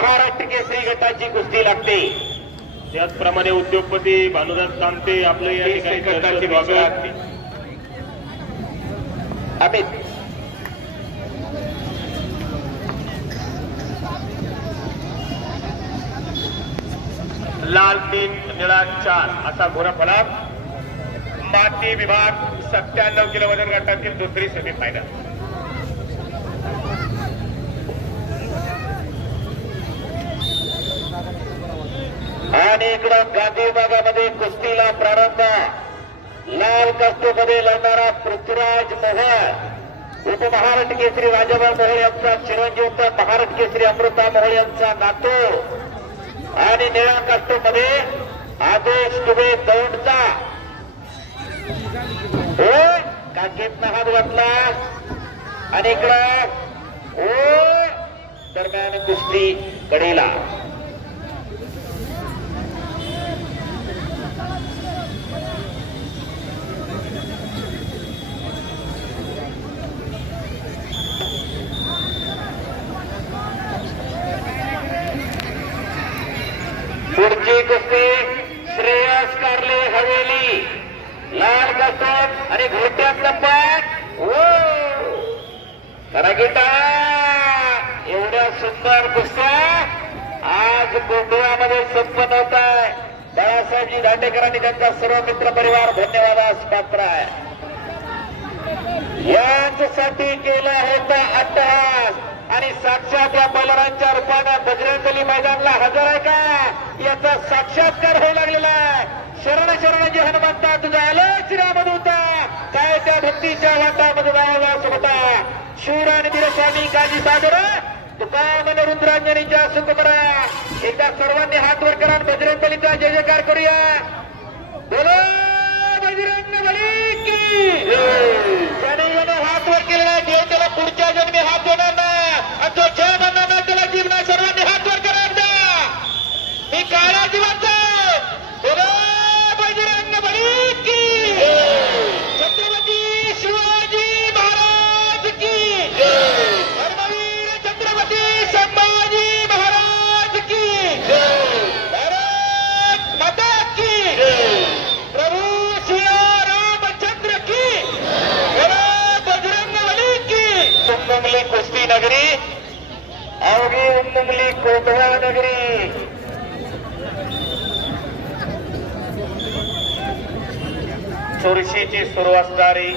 महाराष्ट्र केसरी गटाची कुस्ती लागते. त्याचप्रमाणे उद्योगपती भानुदास कामते आपलं या ठिकाणी स्वागत. अमित. लाल तीन निळा चार असा घोरफलक माती विभाग सत्त्याण्णव किलो वजन गटातील दुसरी सेमीफायनल आणि इकडं गांधी भागामध्ये कुस्तीला प्रारंभ लाल कष्टमध्ये लढणारा पृथ्वीराज मोहोळ. उपमहाराष्ट्र केसरी राजाभाऊ मोहळ यांचा चिरंजीव तर महाराष्ट्र केसरी अमृता मोहळ यांचा नातू. आणि निळ्या कष्टमध्ये आदेश तुबे दौंडचा. हो काकेतनं हात घातला आणि इकडं ओ दरम्यान कुस्ती कडेला पुढची कुस्ती श्रेयस कारले हवेली. लाल कसत आणि घोट्यात पाठ ओ रगिता एवढ्या सुंदर कुस्त्या आज गोंधळामध्ये संपन्न होत आहे. बाळासाहेबजी दांडेकरांनी त्यांचा सर्व मित्र परिवार धन्यवादास पात्र आहे. यांच्यासाठी केला होता अट्टहास. आणि साक्षात या बॉलरांच्या रूपाने बजरंगली मैदानला हजर आहे का? याचा साक्षात्कार होऊ लागलेला आहे. शरण शरण जे हनुमंता तुझा आलं श्रीरामदूता काय त्या भक्तीच्या वातामध्ये जावा होता? शूर आणि बिरसानी काजी सागर तुका मन रुद्रांजनीच्या सुखमरा एकदा सर्वांनी हात वर करा बजरंगलीचा जय जयकार करूया. बोलो बजरंग बली की ज्याने हात वर केलेला देव त्याला पुढच्या जन्मी हात देणार नाही आणि अवघी उन्मुंगली कोंढवा नगरी। चुरशीची सुरू असणारी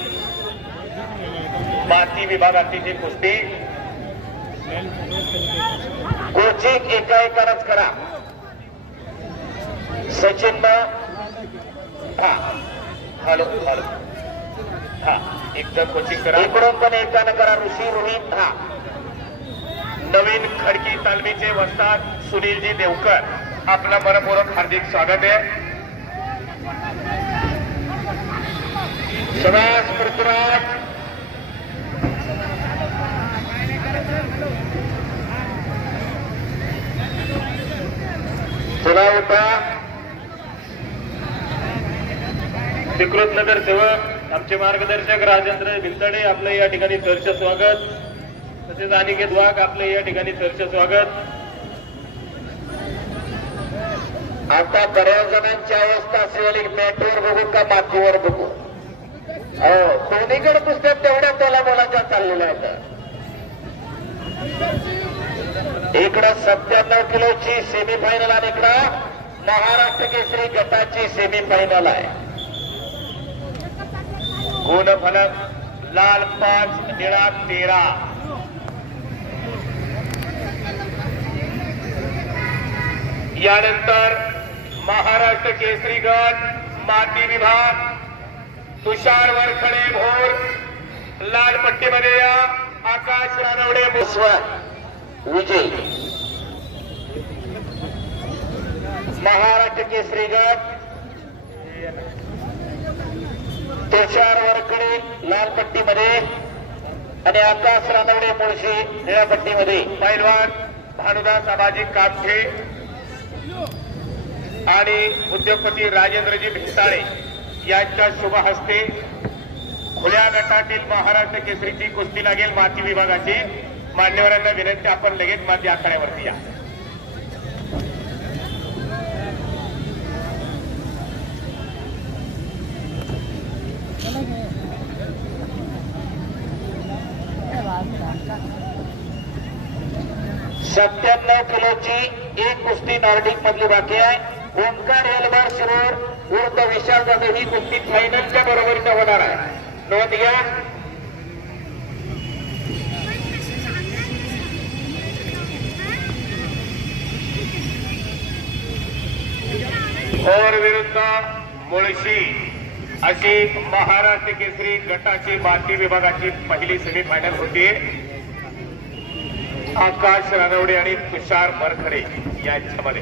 माती विभागाची जी कुस्ती कोचिंग एका एकानच करा. सचिन हा हॅलो हॅलो हा एकदम कोचिंग करा. इकडून पण एकानं करा ऋषी रोहित हा. नवीन खडकी तालमीचे वस्ताद सुनीलजी देवकर. आपलं मनपूर्वक हार्दिक स्वागत आहे. सदास पृथ्वीराज. तुला होता विकृत नगर सेवक आमचे मार्गदर्शक राजेंद्र भिंतडे आपलं या ठिकाणी सहर्ष स्वागत. तसेच अनिकेत वाघ आपले या ठिकाणी सहर्ष स्वागत. आता बऱ्याच जणांची अवस्था असेल मॅटवर बघू का मातीवर बघू? हो दोन्हीकडे पुस्तक तेवढ्या तोला मोलाच्या चाललेल्या आहेत इकडं सत्त्याण्णव किलोची सेमीफायनल आणि इकडं महाराष्ट्र केसरी गटाची सेमीफायनल आहे. गुणफलक लाल पाच निळा तेरा. यानंतर महाराष्ट्र केसरी गट माती विभाग तुषार वरखडे भोर लाल पट्टीमध्ये या आकाश रानवडे विश्व विजय. महाराष्ट्र केसरी गट तुषार वरकडे लाल पट्टीमध्ये आणि आकाश रानवडे मुळशी निळ्या पट्टीमध्ये. पैलवान भानुदास आबाजी कामठे आणि उद्योगपती राजेंद्रजी भिसाळे यांच्या शुभ हस्ते खुल्या गटातील महाराष्ट्र केसरीची कुस्ती लागेल माती विभागाची. मान्यवरांना विनंती आपण लगेच माती आखाड्यावरती या. सत्त्याण्णव किलोची एक कुस्ती नॉर्डिक मधली बाकी आहे. ओंकार एलबार शिरोड उर्फ विशाल जाधव ही कुस्ती फायनलच्या बरोबरीनं होणार आहे. नोंद घ्या. और विरुद्ध मुळशी अशी महाराष्ट्र केसरी गटाची माती विभागाची पहिली सेमीफायनल होती आकाश रानवडे आणि तुषार मरखरे यांच्यामध्ये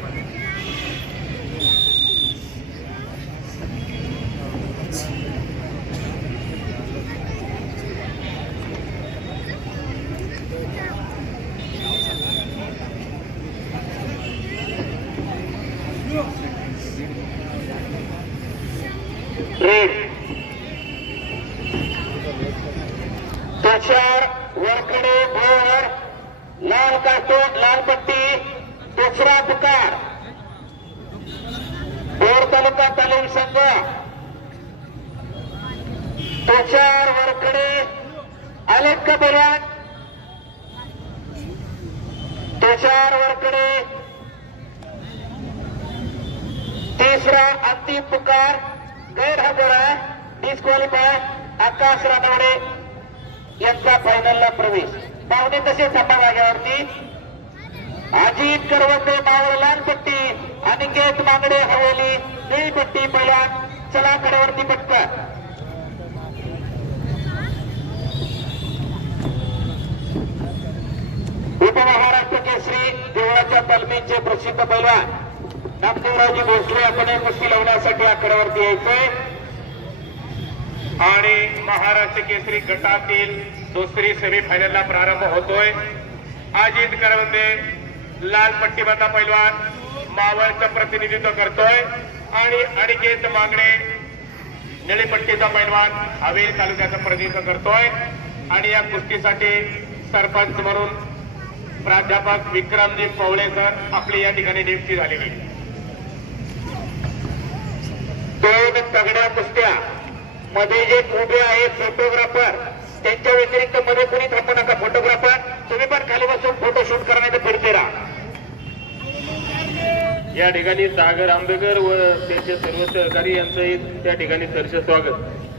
रेड तुषार वरकडे भोर लाल कार्टून लाल पट्टी दुसरा पुकार भोर तालुका तालीम संघ. तुषार वरकडे आलेत का बलवान तुषार वरकडे तिसरा अंतिम पुकार. गैरहजर आहे. डिस्क्वालिफाय आकाश रानवडे यांचा फायनलला प्रवेश. पाहुणे तसे थांबा जागेवरती? अजित करवंदे मावळ लाल अनिकेत मांगडे हवेली निळी पट्टी पहिल्यान चला कडेवरती पटकन. उपमहाराष्ट्र केसरी देवळाच्या तालमीचे प्रसिद्ध पैलवान. नामदेवरावजी भोसले आपण हे कुस्ती लावण्यासाठी आकड्यावरती यायचंय. आणि महाराष्ट्र केसरी गटातील दुसरी सेमीफायनलला प्रारंभ होतोय. अजित करवंदे लाल पट्टीमधला पैलवान मावळचं प्रतिनिधित्व करतोय. आणि अनिकेत मागणे निळीपट्टीचा पैलवान हवेल तालुक्याचं प्रतिनिधित्व करतोय. आणि या कुस्तीसाठी सरपंच म्हणून प्राध्यापक विक्रमजी पवळे सर आपली या ठिकाणी नियुक्ती झालेली आहे. दोन तगड्या कुस्त्या मध्ये जे उभे आहेत फोटोग्राफर त्यांच्या व्यतिरिक्त मध्ये कोणी थांबू नका. फोटोग्राफर तुम्ही पण खाली बसून फोटो शूट करण्याचं फिरते राहा या ठिकाणी सागर आंबेकर व त्यांचे सर्व सहकारी यांचंही त्या ठिकाणी सरसे स्वागत.